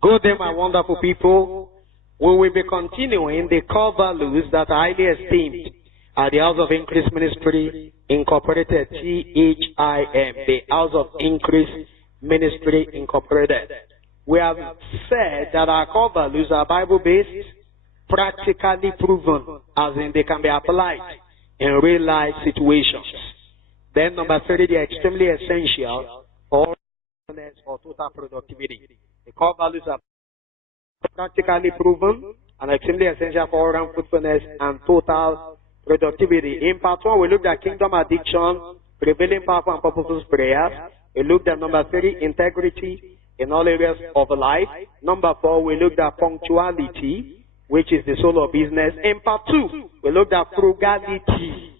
Good day, my wonderful people. We will be continuing the core values that are highly esteemed at the House of Increase Ministry Incorporated, THIM, the House of Increase Ministry Incorporated. We have said that our core values are Bible-based, practically proven, as in they can be applied in real-life situations. Then number 3, they are extremely essential for total productivity. The core values are practically proven and extremely essential for all-round fruitfulness and total productivity. In part 1, we looked at kingdom addiction, prevailing powerful and purposeful prayers. We looked at number 3, integrity in all areas of life. Number 4, we looked at punctuality, which is the soul of business. In part 2, we looked at frugality,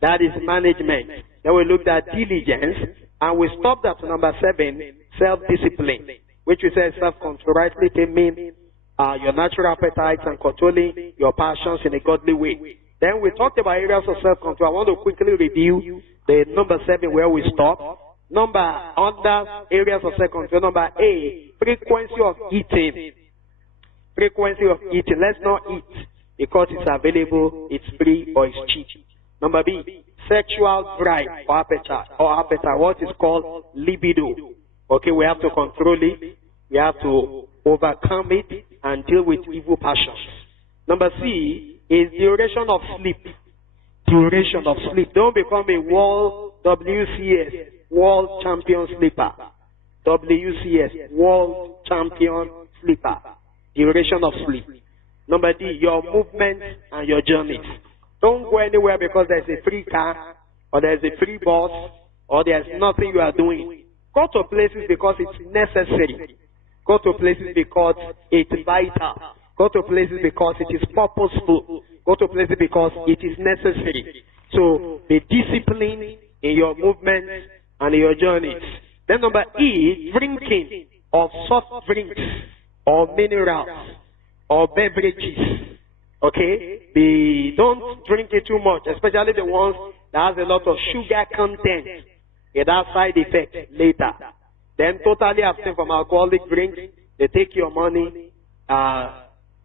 that is management. Then we looked at diligence, and we stopped at number 7, self-discipline, which we said self-control, rightly taming your natural appetites and controlling your passions in a godly way. Then we talked about areas of self-control. I want to quickly review the number 7 where we stopped. Under areas of self-control, number A, frequency of eating. Frequency of eating. Let's not eat because it's available, it's free, or it's cheap. Number B, sexual drive or appetite, what is called libido. Okay, we have to control it, we have to overcome it, and deal with evil passions. Number C is duration of sleep. Duration of sleep. Don't become a world WCS, world champion sleeper. WCS, world champion sleeper. Duration of sleep. Number D, your movements and your journeys. Don't go anywhere because there's a free car, or there's a free bus, or there's nothing you are doing. Go to places because it's necessary. Go to places because it's vital. Go to places because it is purposeful. Go to places because it is necessary. So be disciplined in your movements and in your journeys. Then number E, drinking of soft drinks or minerals or beverages. Okay? Don't drink it too much, especially the ones that has a lot of sugar content. It has side effects later. Then totally abstain from alcoholic drinks. They take your money.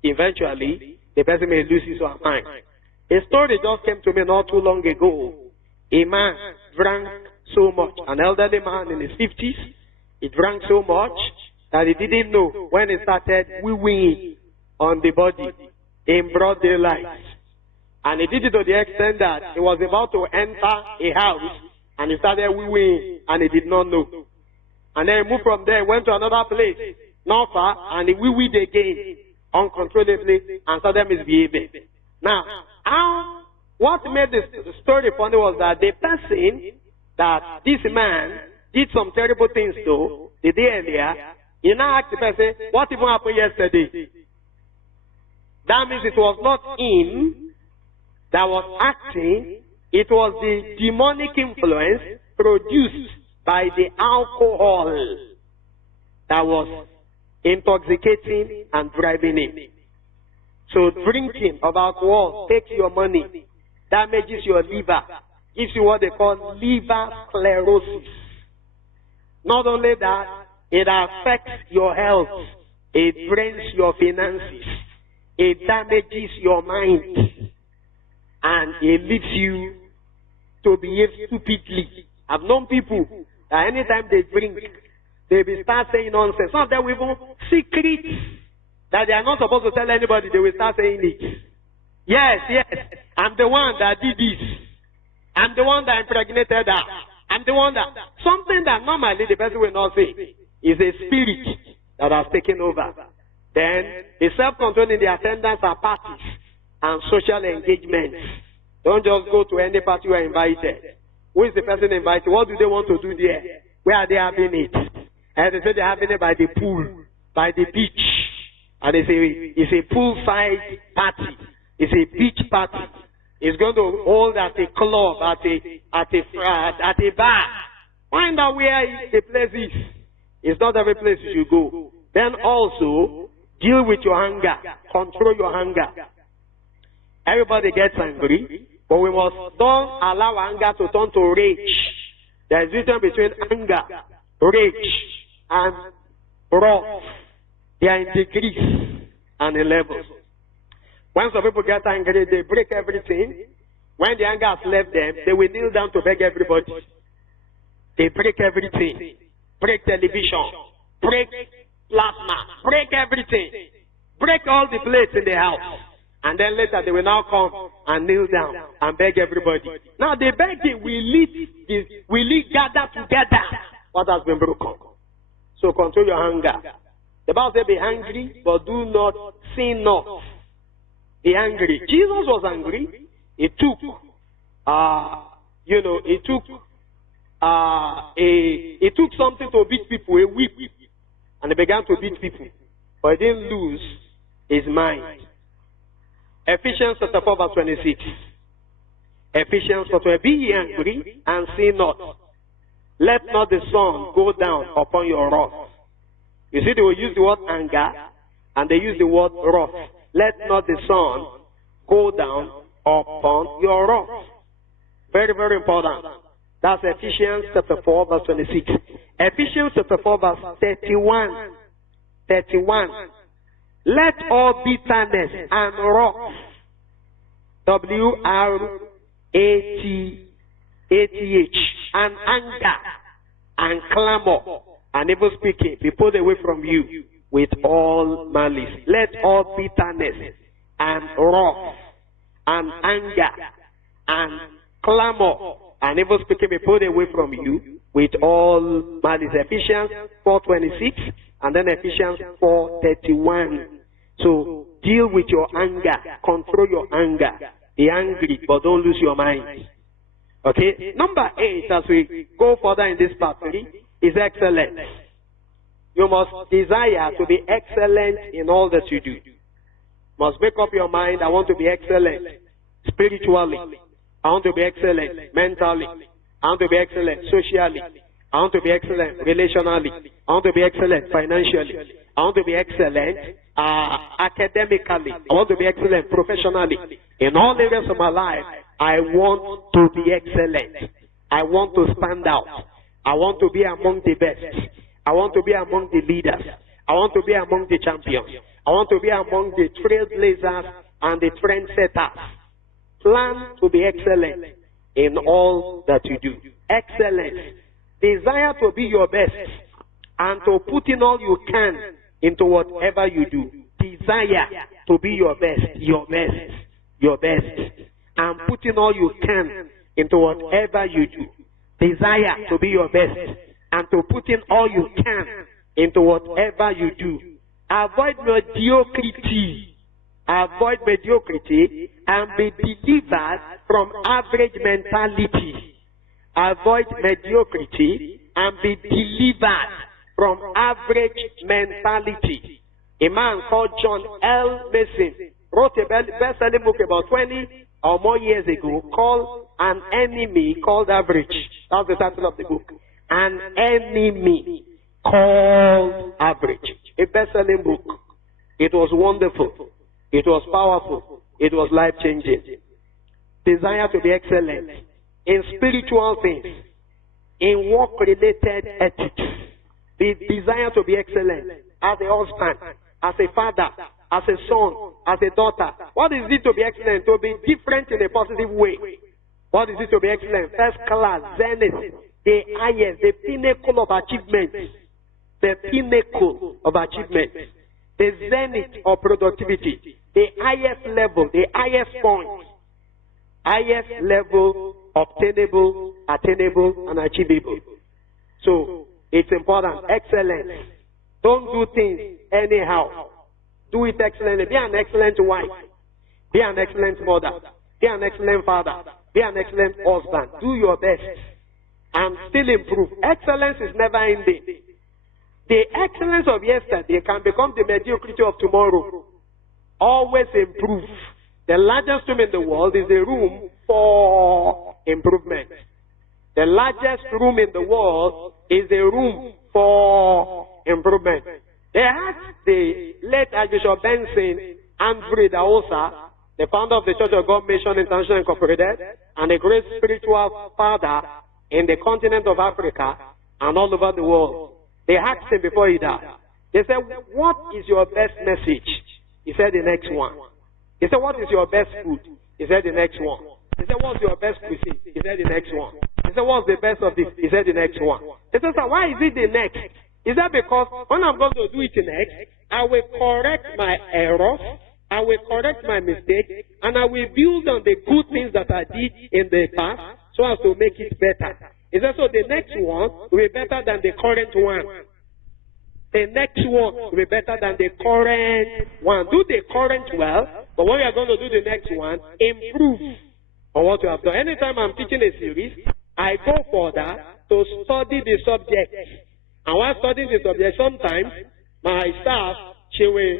Eventually, the person may lose his own mind. A story just came to me not too long ago. A man drank so much. An elderly man in his 50s. He drank so much that he didn't know when he started wee-weeing on the body in broad daylight. And he did it to the extent that he was about to enter a house and he started wee-weeing and he did not know. And then he moved from there, went to another place, not far, and he wee-weed again uncontrollably and started misbehaving. Now, what made the story funny was that the person that this man did some terrible things to the day earlier, he now asked the person, what even happened yesterday? That means it was not him that was acting, it was the demonic influence produced by the alcohol that was intoxicating and driving him. So drinking of alcohol takes your money, damages your liver, gives you what they call liver sclerosis. Not only that, it affects your health, it drains your finances, it damages your mind, and it leads you to behave stupidly. I've known people that anytime they drink, they will start saying nonsense. Some of them will even secrets that they are not supposed to tell anybody, they will start saying it. Yes, I'm the one that did this. I'm the one that impregnated her. I'm the one that... Something that normally the person will not say is a spirit that has taken over. Then, the self-control in the attendance are parties and social engagements. Don't just go to any party you are invited. Who is the person invited? What do they want to do there? Where are they having it? And they say they're having it by the pool, by the beach. And they say it's a poolside party. It's a beach party. It's going to hold at a club, at a bar. Find out where the place is. It's not every place you go. Then also, deal with your anger. Control your anger. Everybody gets angry, but we must don't allow anger to turn to rage. There is a difference between anger, rage, and wrath. They are in degrees and in levels. When some people get angry, they break everything. When the anger has left them, they will kneel down to beg everybody. They break everything. Break television. Break plasma. Break everything. Break all the plates in the house. And then later they will now come and kneel down and beg everybody. Now the begging will gather together what has been broken. So control your anger. The Bible says be angry, but do not sin not. Be angry. Jesus was angry. He took something to beat people, a whip, and he began to beat people. But he didn't lose his mind. Ephesians chapter 4 verse 26. Ephesians chapter 4, be ye angry and sin not. Let not the sun go down upon your wrath. You see, they will use the word anger and they use the word wrath. Let not the sun go down upon your wrath. Very, very important. That's Ephesians chapter 4 verse 26. Ephesians chapter 4 verse 31. 31. Let all bitterness and wrath, W-R-A-T-H, and anger and clamor and evil speaking be put away from you with all malice. Let all bitterness and wrath and anger and clamor and evil speaking be put away from you with all malice. Ephesians 4:26 and then Ephesians 4:31. So deal with your anger, control your anger. Be angry, but don't lose your mind. Okay. Number 8, as we go further in this part 3, is excellence. You must desire to be excellent in all that you do. You must make up your mind, I want to be excellent spiritually. I want to be excellent mentally. I want to be excellent socially. I want to be excellent relationally. I want to be excellent financially. I want to be excellent academically. I want to be excellent professionally. In all areas of my life, I want to be excellent. I want to stand out. I want to be among the best. I want to be among the leaders. I want to be among the champions. I want to be among the trailblazers and the trendsetters. Plan to be excellent in all that you do. Excellence. Desire to be your best and to put in all you can into whatever you do. Desire to be your best, your best, your best, and put in all you can into whatever you do. Desire to be your best and to put in all you can into whatever you do. Avoid mediocrity. Avoid mediocrity and be delivered from average mentality. Avoid mediocrity and be delivered from average mentality. A man called John L. Mason wrote a best-selling book about 20 or more years ago called An Enemy Called Average. That's the title of the book. An Enemy Called Average. A best-selling book. It was wonderful. It was powerful. It was life-changing. Desire to be excellent in spiritual things, in work-related ethics. The desire to be excellent as a husband, as a father, as a son, as a daughter. What is it to be excellent? To be different in a positive way. What is it to be excellent? First class, zenith, the highest, the pinnacle of achievement. The pinnacle of achievement. The zenith of productivity. The highest level, the highest point. Highest level, obtainable, attainable, and achievable. So, it's important. Excellence. Don't do things anyhow. Do it excellently. Be an excellent wife. Be an excellent mother. Be an excellent father. Be an excellent husband. Do your best. And still improve. Excellence is never ending. The excellence of yesterday can become the mediocrity of tomorrow. Always improve. The largest room in the world is a room for improvement. The largest room in the world is a room for improvement. They asked the late Archbishop Benson Andrew Daosa, the founder of the Church of God Mission International Incorporated, and a great spiritual father in the continent of Africa and all over the world. They asked him before he died. They said, what is your best message? He said, the next one. He said, what is your best food? He said, the next one. He said, what's your best cuisine? He said, the next one. He said, what's the best of this? He said, the next one. He said, sir, why is it the next? Is that because when I'm going to do it next, I will correct my errors, I will correct my mistakes, and I will build on the good things that I did in the past so as to make it better. He said, so the next one will be better than the current one. The next one will be better than the current one. Do the current well, but when you are going to do the next one, improve on what you have done. Anytime I'm teaching a series, I go for that to study the subject. And while studying the subject, sometimes my staff, she will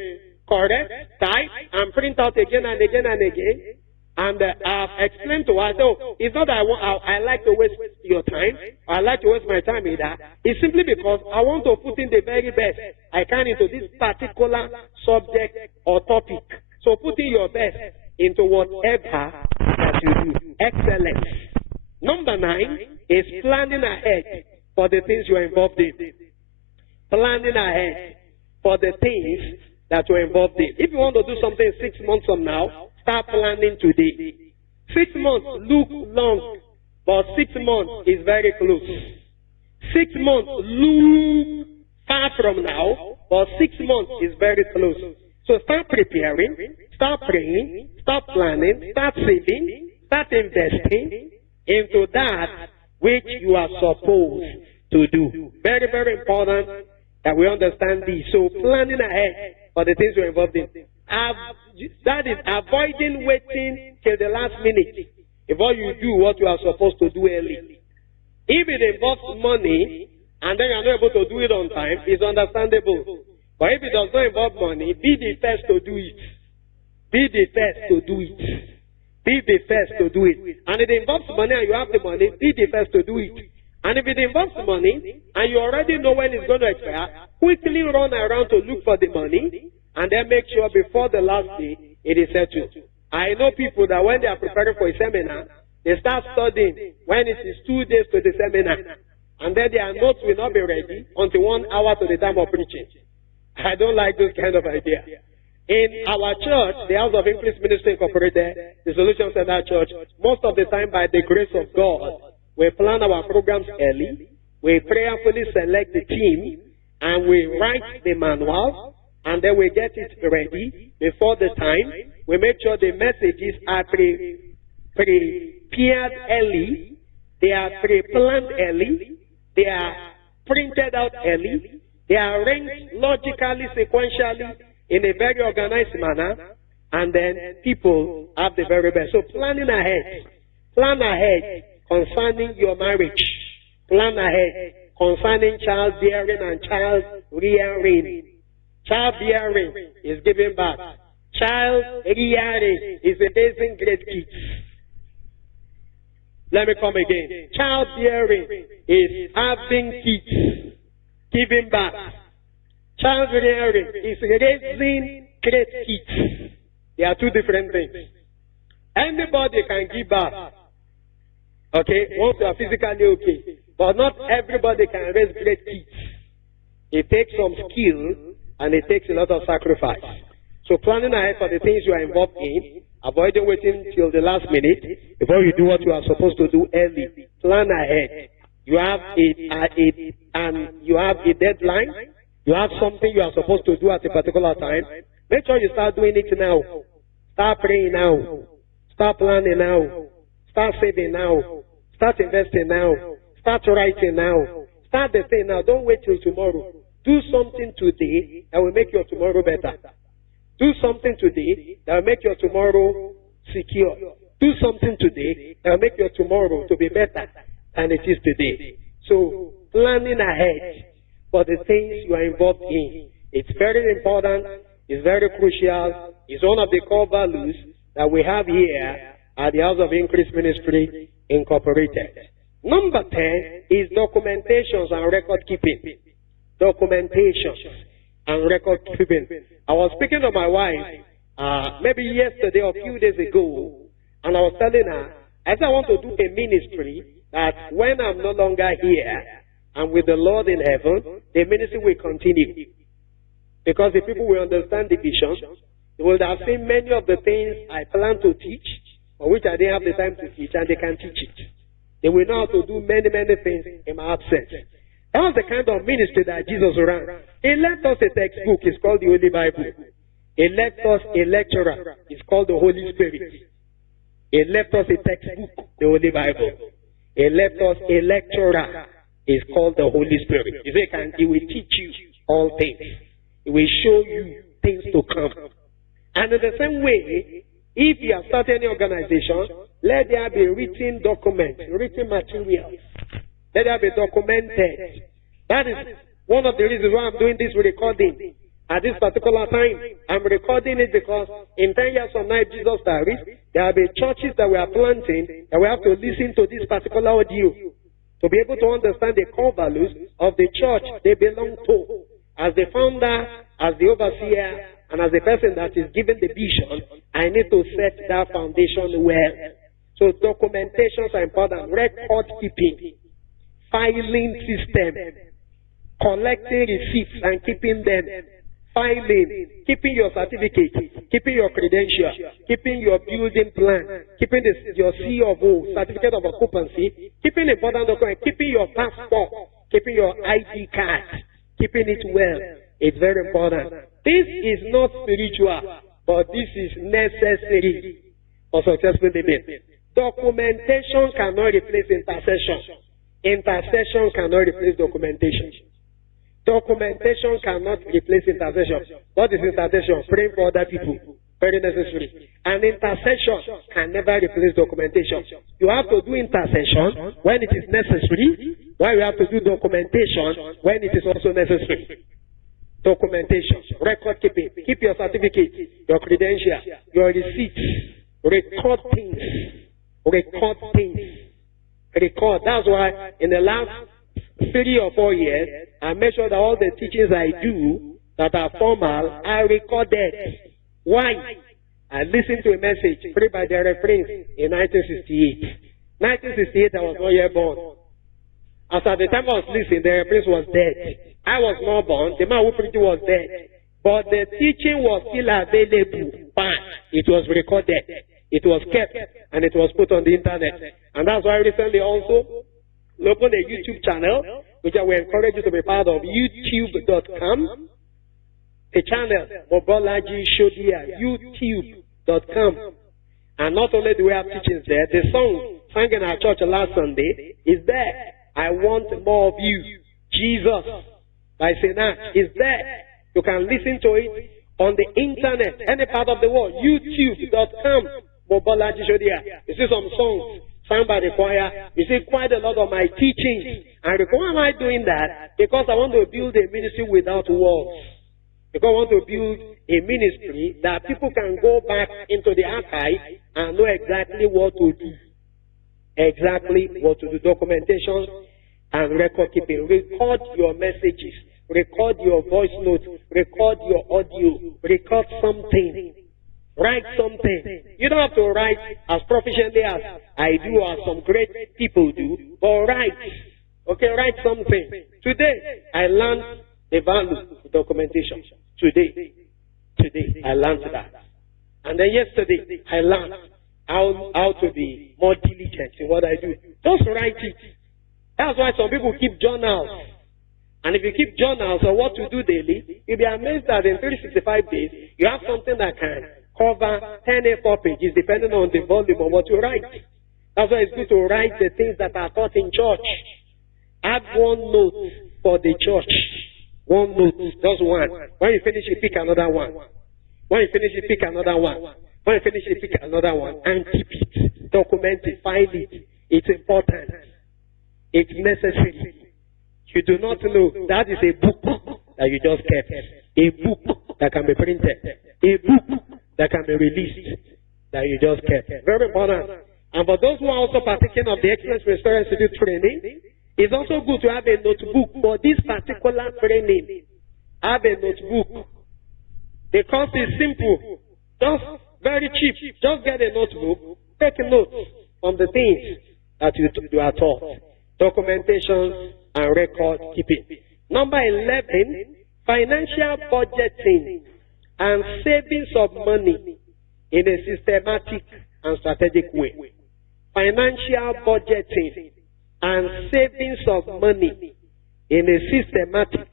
correct, type, and print out again and again and again. And I've explained to her, so it's not that I like to waste your time, or I like to waste my time in that. It's simply because I want to put in the very best I can into this particular subject or topic. So put in your best into whatever that you do. Excellence. Number 9 is planning ahead for the things you are involved in. Planning ahead for the things that you are involved in. If you want to do something 6 months from now, start planning today. 6 months look long, but 6 months is very close. 6 months look far from now, but 6 months is very close. So start preparing, start praying, start planning, start saving, start investing into that which you are supposed to do. Very, very important that we understand this. So planning ahead for the things you're involved in. That is avoiding waiting till the last minute before you do what you are supposed to do early. If it involves money and then you're not able to do it on time, it's understandable. But if it does not involve money, be the first to do it. Be the first to do it. Be the first to do it. And if it involves money and you have the money, be the first to do it. And if it involves money and you already know when it's going to expire, quickly run around to look for the money and then make sure before the last day it is settled. I know people that when they are preparing for a seminar, they start studying when it is 2 days to the seminar. And then their notes will not be ready until 1 hour to the time of preaching. I don't like this kind of idea. In our church, the House of English Ministry Incorporated, the Solution Center Church, most of the time by the grace of God, we plan our programs early, we prayerfully select the team, and we write the manuals, and then we get it ready before the time. We make sure the messages are prepared early, they are pre-planned early, they are printed out early, they are arranged logically, sequentially, in a very organized manner, and then people have the very best. So planning ahead. Plan ahead concerning your marriage. Plan ahead concerning childbearing and child rearing. Childbearing is giving birth. Child rearing is raising great kids. Let me come again. Childbearing is having kids, giving birth. Child rearing is raising great kids. They are two different things. Anybody can give birth, okay, once you are physically okay, but not everybody can raise great kids. It takes some skill and it takes a lot of sacrifice. So planning ahead for the things you are involved in, avoiding waiting till the last minute before you do what you are supposed to do early. Plan ahead. You have a deadline. You have something you are supposed to do at a particular time. Make sure you start doing it now. Start praying now. Start planning now. Start saving now. Start investing now. Start writing now. Start the thing now. Don't wait till tomorrow. Do something today that will make your tomorrow better. Do something today that will make your tomorrow secure. Do something today that will make your tomorrow to be better than it is today. So, planning ahead for the things you are involved in. It's very important. It's very crucial. It's one of the core values that we have here at the House of Increase Ministry Incorporated. Number 10 is documentations and record keeping. Documentations and record keeping. I was speaking to my wife maybe yesterday or a few days ago, and I was telling her, I said I want to do a ministry that when I'm no longer here and with the Lord in heaven, the ministry will continue. Because the people will understand the vision. They will have seen many of the things I plan to teach, or which I didn't have the time to teach, and they can teach it. They will know how to do many, many things in my absence. That was the kind of ministry that Jesus ran. He left us a textbook. It's called the Holy Bible. He left us a lecturer. It's called the Holy Spirit. He left us a textbook, the Holy Bible. He left us a lecturer. It's called the Holy Spirit. He will teach you all things. He will show you things to come. And in the same way, if you have started any organization, let there be written documents, written materials. Let there be documented. That is one of the reasons why I'm doing this recording. At this particular time, I'm recording it because in 10 years from now, if Jesus tarries, there will be churches that we are planting that we have to listen to this particular audio to be able to understand the core values of the church they belong to. As the founder, as the overseer, and as the person that is given the vision, I need to set that foundation well. So documentations are important. Record keeping, filing system, collecting receipts and keeping them, filing, keeping your certificate, keeping your credential, keeping your building plan, keeping your C of O, certificate of occupancy, keeping important documents, keeping your passport, keeping your ID card, keeping it well. It's very important. This is not spiritual, but this is necessary for successful living. Documentation cannot replace intercession. Intercession cannot replace documentation. Documentation cannot replace intercession. What is intercession? Praying for other people. Very necessary. And intercession can never replace documentation. You have to do intercession when it is necessary, while you have to do documentation when it is also necessary. Documentation, record keeping, keep your certificate, your credential, your receipts, record things, record things, record. That's why in the last 3 or 4 years, I make sure that all the teachings I do that are formal are recorded. Why? I listened to a message preached by the reference in 1968. 1968, I was not yet born. As at the time I was listening, the reference was dead. I was not born. The man who preached was dead. But the teaching was still available. Fine. It was recorded. It was kept. And it was put on the internet. And that's why recently also we opened a YouTube channel, which I will encourage you to be part of. YouTube.com. A channel. Mobolaji Shodia. YouTube.com. And not only do we have teachings there, the song sang in our church last Sunday is there. I want more of you. Jesus. By Sinach is there. You can listen to it on the internet, any part of the world. YouTube.com. Mobolaji Shodia. You see some songs sung by the choir. You see quite a lot of my teachings. And why am I doing that? Because I want to build a ministry without walls. Because I want to build a ministry that people can go back into the archive and know exactly what to do. Exactly what to do. Documentation and record keeping. Record your messages. Record your voice notes. Record your audio. Record something. Write something. You don't have to write as proficiently as I do or as some great people do, but write. Okay, write something. Today, I learned the value of documentation. Today, I learned that. And then yesterday, I learned how to be more diligent in what I do. Just write it. That's why some people keep journals. And if you keep journals of what to do daily, you'll be amazed that in 365 days, you have something that can cover 10 A4 pages depending on the volume of what you write. That's why it's good to write the things that are taught in church. Add one note for the church. One note, just one. When you finish, you pick another one. When you finish, you pick another one. When you finish, you pick another one. And keep it. Document it. File it. It's important. It's necessary. You do not know that is a book that you just kept. A book that can be printed. A book that can be released that you just kept. Very important. And for those who are also partaking of the Excellence Restorer Institute training, it's also good to have a notebook for this particular training. Have a notebook. The cost is simple. Just very cheap. Just get a notebook. Take notes on the things that you are taught. Documentation and record keeping. Number 11, Financial budgeting and savings of money in a systematic and strategic way. Financial budgeting and savings of money in a systematic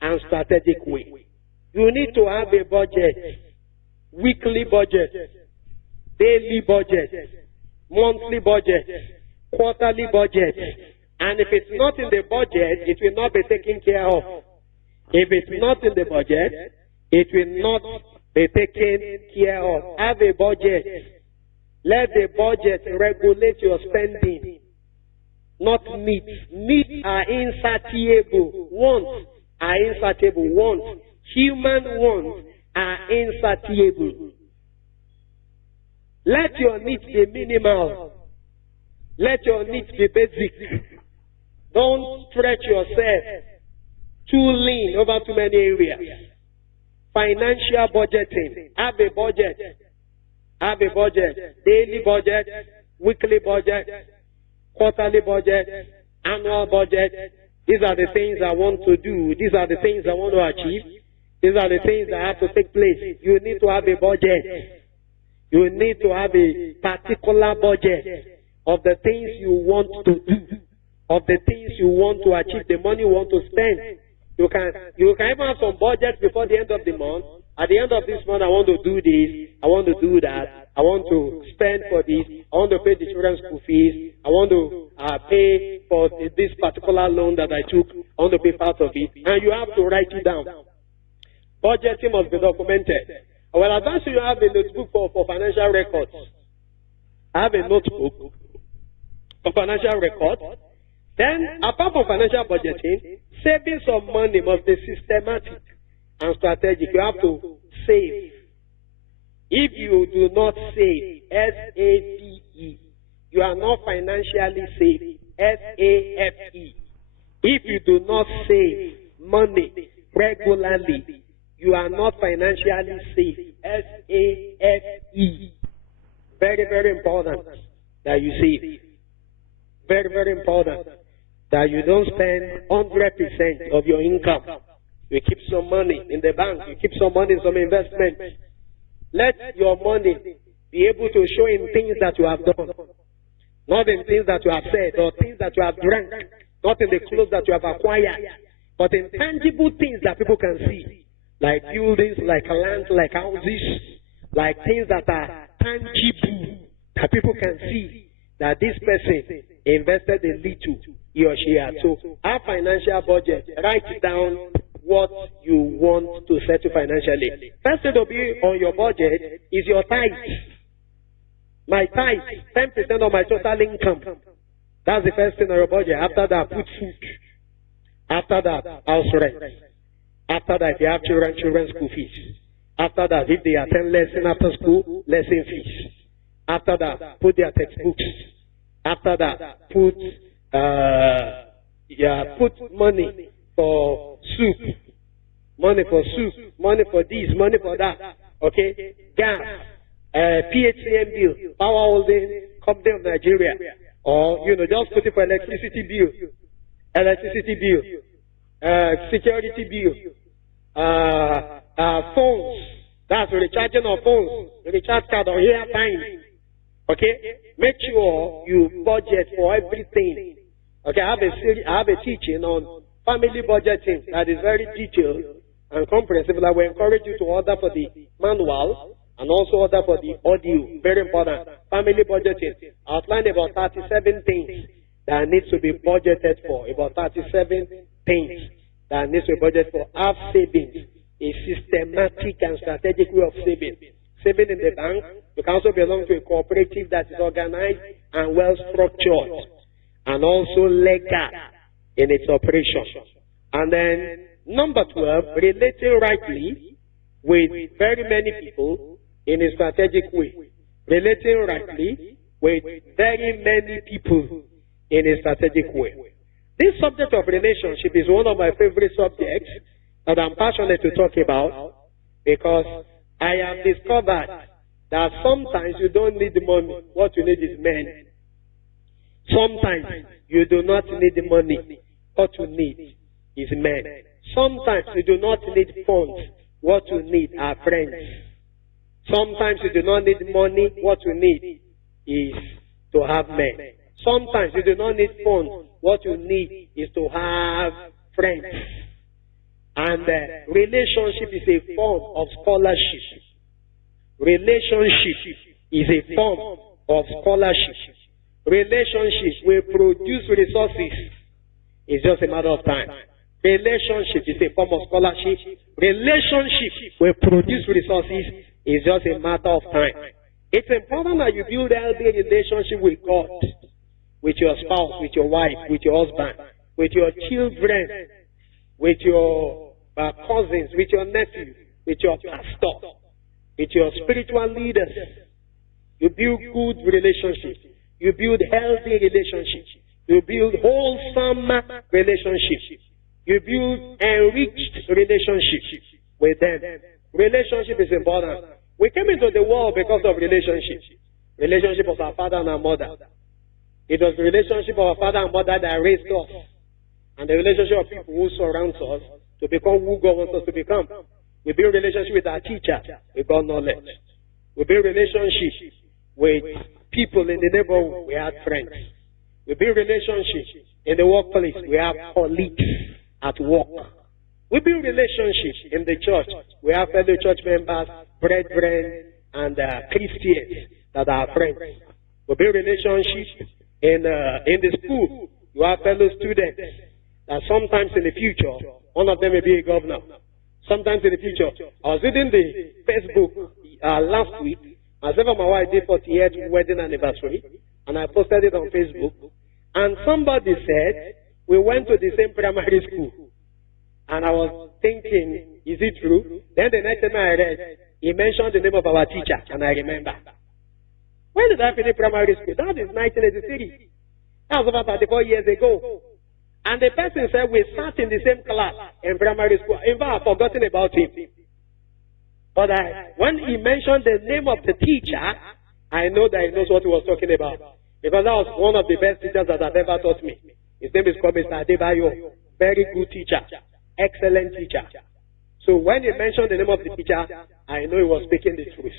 and strategic way. You need to have a budget, weekly budget, daily budget, monthly budget, quarterly budget. And if it's not in the budget, it will not be taken care of. If it's not in the budget, it will not be taken care of. Have a budget. Let the budget regulate your spending, not needs. Needs are insatiable. Wants are insatiable. Wants, human wants, are insatiable. Let your needs be minimal. Let your needs be basic. Don't stretch yourself too lean over too many areas. Financial budgeting. Have a budget. Have a budget. Daily budget, weekly budget, quarterly budget, annual budget. These are the things I want to do. These are the things I want to achieve. These are the things that have to take place. You need to have a budget. You need to have a particular budget of the things you want to do, of the things you want to achieve, the money you want to spend. You can even have some budget before the end of the month. At the end of this month, I want to do this, I want to do that, I want to spend for this, I want to pay the children's school fees, I want to pay for this particular loan that I took, I want to pay part of it, and you have to write it down. Budgeting must be documented. Well, advance you have a notebook for financial records. I have a notebook for financial records. Then, apart from financial budgeting, savings of money must be systematic and strategic. You have to save. If you do not save, S-A-V-E, you are not financially safe, S-A-F-E. If you do not save money regularly, you are not financially safe, S-A-F-E. Very, very important that you save. Very, very important that you don't spend 100% of your income. You keep some money in the bank. You keep some money in some investment. Let your money be able to show in things that you have done. Not in things that you have said or things that you have drank. Not in the clothes that you have acquired. But in tangible things that people can see. Like buildings, like land, like houses. Like things that are tangible. That people can see. That this person invested a little, he or she had. So, our financial budget, write down what you want to settle financially. First thing to be on your budget is your tithe. My tithe, 10% of my total income. That's the first thing on your budget. After that, put food. After that, house rent. After that, if you have children, children's school fees. After that, if they attend lesson after school, lesson fees. After that, put their textbooks. After that, put money for soup. Money for soup. Money for this. Money for that. Okay? Gas. PHCM bill. Power Holding Company of Nigeria. Or, just put it for electricity bill. Electricity bill. Security bill. Phones. That's recharging of phones. Recharge card or airtime. Okay? Make sure you budget for everything. Okay, I have a teaching on family budgeting that is very detailed and comprehensive. I will encourage you to order for the manual and also order for the audio. Very important. Family budgeting. I outlined about 37 things that needs to be budgeted for. About 37 things that needs to be budgeted for. Have savings. A systematic and strategic way of saving. Saving in the bank. You can also belong to a cooperative that is organized and well structured and also legal in its operation. And then number 12, relating rightly with very many people in a strategic way. Relating rightly with very many people in a strategic way. This subject of relationship is one of my favorite subjects that I'm passionate to talk about because I have discovered that sometimes you don't need the money. What you need is men. Sometimes you do not need the money. What you need is men. Sometimes you do not need funds. What you need are friends. Sometimes you do not need money. What you need is to have men. Sometimes you do not need funds. What you need is to have friends. And relationship is a form of scholarship. Relationship is a form of scholarship. Relationship will produce resources. It's just a matter of time. Relationship is a form of scholarship. Relationship will produce resources. It's just a matter of time. It's important that you build a healthy relationship with God, with your spouse, with your wife, with your husband, with your children, with your cousins, with your nephew, with your pastor, with your spiritual leaders. You build good relationships. You build healthy relationships. You build wholesome relationships. You build enriched relationships with them. Relationship is important. We came into the world because of relationships. Relationship of our father and our mother. It was the relationship of our father and mother that raised us. And the relationship of people who surround us to become who God wants us to become. We build relationship with our teacher. We got knowledge. We build relationship with people in the neighborhood. We have friends. We build relationships in the workplace. We have colleagues at work. We build relationships in the church. We have fellow church members, brethren, and Christians that are friends. We build relationships in the school. You have fellow students that sometimes in the future, one of them may be a governor. Sometimes in the future, I was reading the Facebook last week. Myself and my wife did 48th wedding anniversary, and I posted it on Facebook. And somebody said, we went to the same primary school. And I was thinking, is it true? Then the next time I read, he mentioned the name of our teacher, and I remember. When did I finish primary school? That is 1983. That was about 34 years ago. And the person said we sat in the same class in primary school. In fact, I've forgotten about him. But when he mentioned the name of the teacher, I know that he knows what he was talking about. Because that was one of the best teachers that have ever taught me. His name is called Mr. Adebayo. Very good teacher. Excellent teacher. So when he mentioned the name of the teacher, I know he was speaking the truth.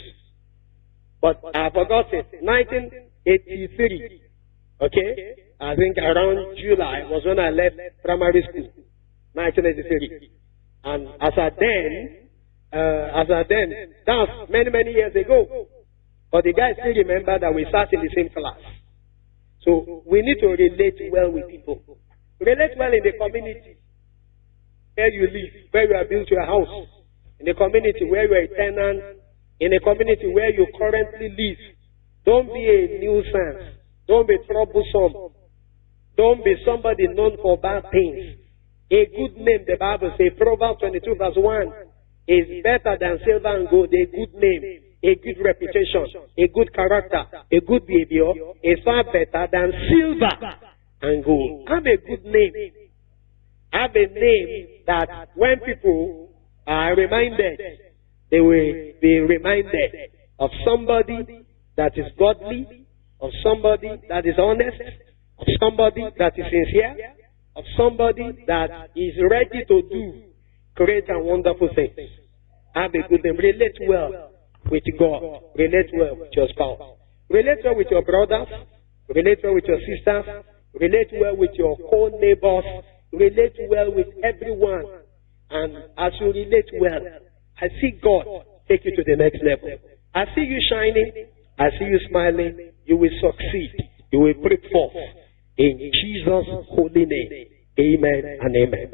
But I forgot it. 1983. Okay? I think around July was when I left primary school. 1983. And as at then, that was many, many years ago. But the guys still remember that we sat in the same class. So we need to relate well with people. Relate well in the community where you live, where you have built your house, in the community where you are a tenant, in the community where you currently live. Don't be a nuisance. Don't be troublesome. Don't be somebody known for bad things. A good name, the Bible says, Proverbs 22 verse 1, is better than silver and gold. A good name, a good reputation, a good character, a good behavior is far better than silver and gold. Have a good name. Have a name that when people are reminded, they will be reminded of somebody that is godly, of somebody that is honest, of somebody that is sincere, of somebody that is ready to do great and wonderful things. Have a good name. Relate well with God. Relate well with your spouse. Relate well with your brothers. Relate well with your sisters. Relate well with your co-neighbors. Relate well with everyone. And as you relate well, I see God take you to the next level. I see you shining. I see you smiling. You will succeed. You will break forth. In Jesus' holy name. Amen and amen.